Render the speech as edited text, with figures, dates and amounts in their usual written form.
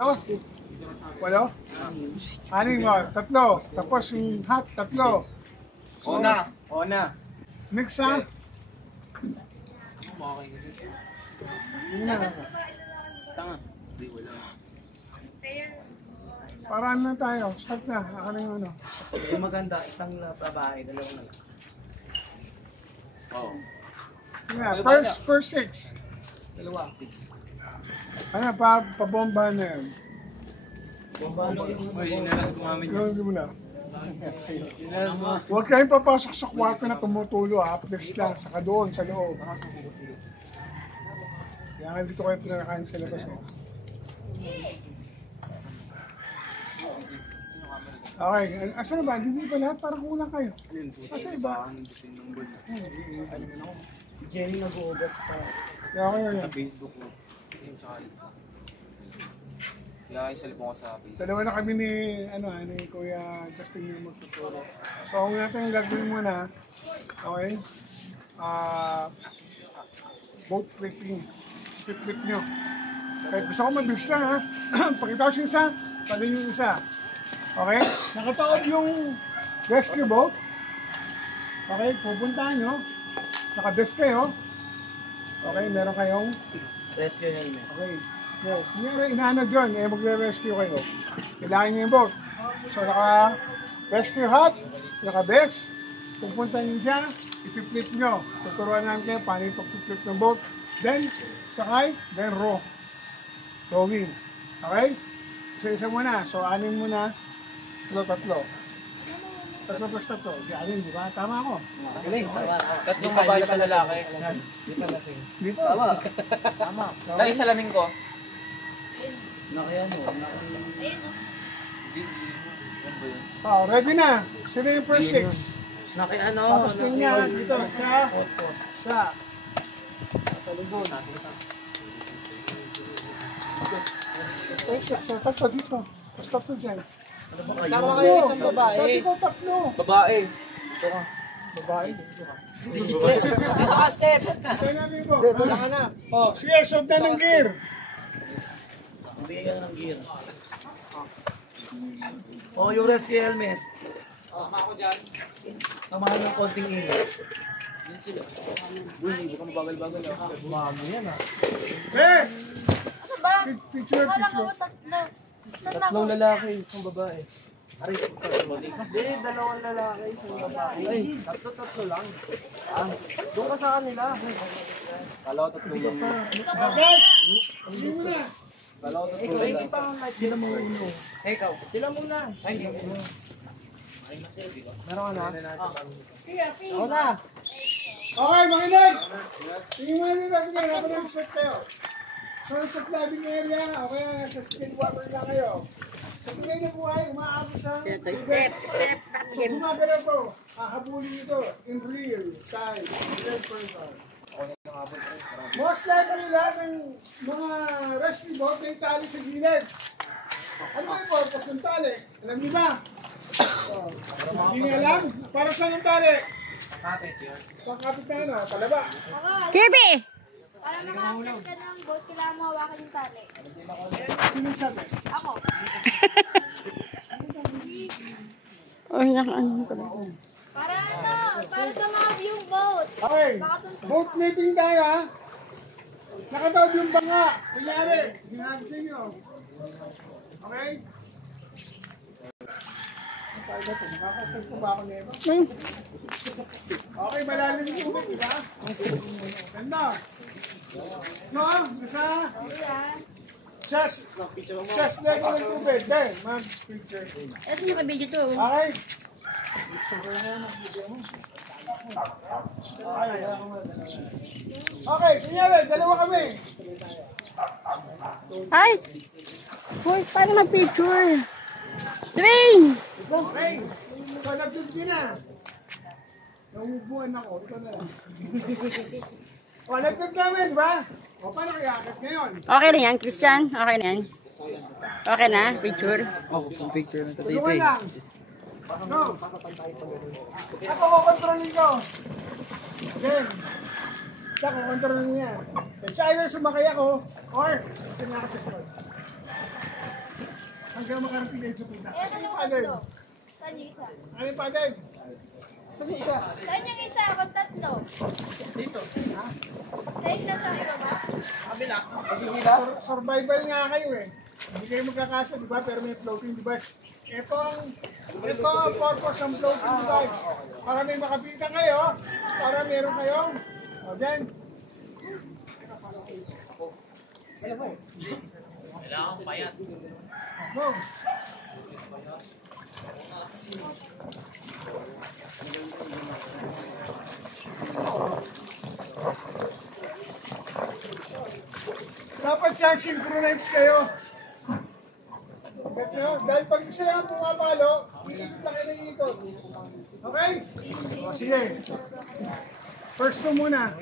Oh, walo? Aning mo, tatlo. Tapos yung hot, tatlo. So, Ona. mix ha? Yun na. Tanga. Di wala. Para ano na tayo? Start na. Ako na yung ano. Yung maganda, isang babae, dalawang na lang. Oo. Yun na. First six. Dalawa, 6. Ano, pabomba na yun. Bomba, 6. Uy, nalas gumamit. Gawin mo na. Huwag kayong papasok sa kwarto na tumutulo ha. Please lang. Saka doon, sa loob. Kaya nga dito kayo pinakain sa labas eh. Okay, asan na ba? Hindi ba lahat? Parang kulang kayo. Asan ba? Jenny nag-uugas pa. Okay. Sa Facebook mo. Kaya kayo salipon ko sa Facebook. Dalawa na kami ni Kuya Justin yung magtuturo. So, kung natin gagawin muna, okay? Boat flipping. Flip nyo. Kahit gusto ko mabilis lang ha. Pakita ko siya isa, pala yung isa. Okay? Nakataob yung rescue boat. Okay, pupuntahan nyo. Nakabest kayo. Okay, meron kayong Rescue helmet. okay. Yeah. Kunyari, inaanod yun, magre-rescue kayo. Kailangan nyo yung boat. So, naka-rescue hat, naka-best. Pupunta nyo dyan, ipiplit nyo. Tuturuan namin kayo paano yung pag-flip ng boat. Then, sakay, then row. Rowing. Okay? Isa-isa muna. So, anin muna. Tatlo. Tatlo plus tatlo. Di, anin, di ba? Tama ako. Galing. Tatlong babae pa lalaki. Dito. Tama. Dahil sa laming ko. Nakaya mo. Oh, ready na. Sino yung first six? Nakaya Tapos niya dito. Sa. Talugon. First six. So, tatlo dito. Stop to dyan. Sama kayo isang babae. Sabi ko tatlo. Babae. Ito ka. Babae. Dito ka, Step. Kaya namin mo. Wala ka na. Oh, sige, suot na ng gear. Bigay ka na ng gear. Oh, yung rescue helmet. Tama ako dyan. Samahan ng konting ingat. Yan sila. Uy, baka mabagal-bagal ako. Mami yan ah. Eh! Ano ba? Picture. Wala ko tatlo. Tatlong lalaki, isang babae. Hindi, dalawang lalaki, isang babae. Ay, tatlo lang. Doon ka sa kanila. Kala ko tatlong lang. Guys! Hindi mo na. Kala ko tatlong Hindi lalaki. pa ang light. Sila muna. Ikaw. Sila muna. Ay, hindi. Meron ka na? Ako na. Okay, makinig! Tingin mo na natin kayo. Dapat nag-set kayo. So, sa flooding area, okay, sa still water na kayo. Sa tingin na buhay, umaabot sa... Step. So, gumagalaw po. Hahabulin ito in real time. Real person. Most likely lahat ng mga rescue boat may tali sa gilid. Ano ba yung purpose ng tali? Alam niyo ba? Hindi niyo alam? Para saan ang tali? Pangkapit na ano? Palaba. Kirby! Para maka-access ka ng boat, kailangan mo hawakan yung tali. Sino sabi? Ako. Ay, nakaano ko na. Para ano? Para sa mga yung boat. Okay. Boat flipping tayo ha. Nakatawad yung banga. Kunyari, ginagawa sa inyo. Okay? Ano tayo ba ito? Makakasal ko ba ako nito? Okay, malalim yung tubig, di ba? Ganda. So, nasa chest level ng tubig. Then, mag-picture. Ito yung kabidyo to. Okay? Okay, kunyari, dalawa kami. Ay! Boy, paano mag-picture? Dwayne! Okay. So, nag-picture na. Nangubuhan ako. Ito na lang. O, nag-picture namin, di ba? O, paano kaya akit ngayon? Okay na yan, Christian? Okay na yan? Okay na? Picture? Tulungan lang. No. Ako, kukontrolin ko. Again. Siya, kukontrolin niya. It's either sumakay ako, or sinakasit ko. hanggang makarating kayo sa punta. Eh, Saan ano yung ko paddle? tatlo? Saan yung isa? Ano yung paddle? Saan yung isa? Akong tatlo. Dito. Saan na sa ibaba? Kabila. Pagkikita? Survival nga kayo eh. Hindi kayo magkakasa, di ba? Pero may floating device. Ito ang purpose ng floating device. Para may makapita kayo, para meron kayong, o then, Kailangan payat. go. Dapat kang synchronize kayo. Get nyo? Dahil pag isa lang pumapalo, ikot lang kayo ng ikot. Okay? O, sige. First two muna.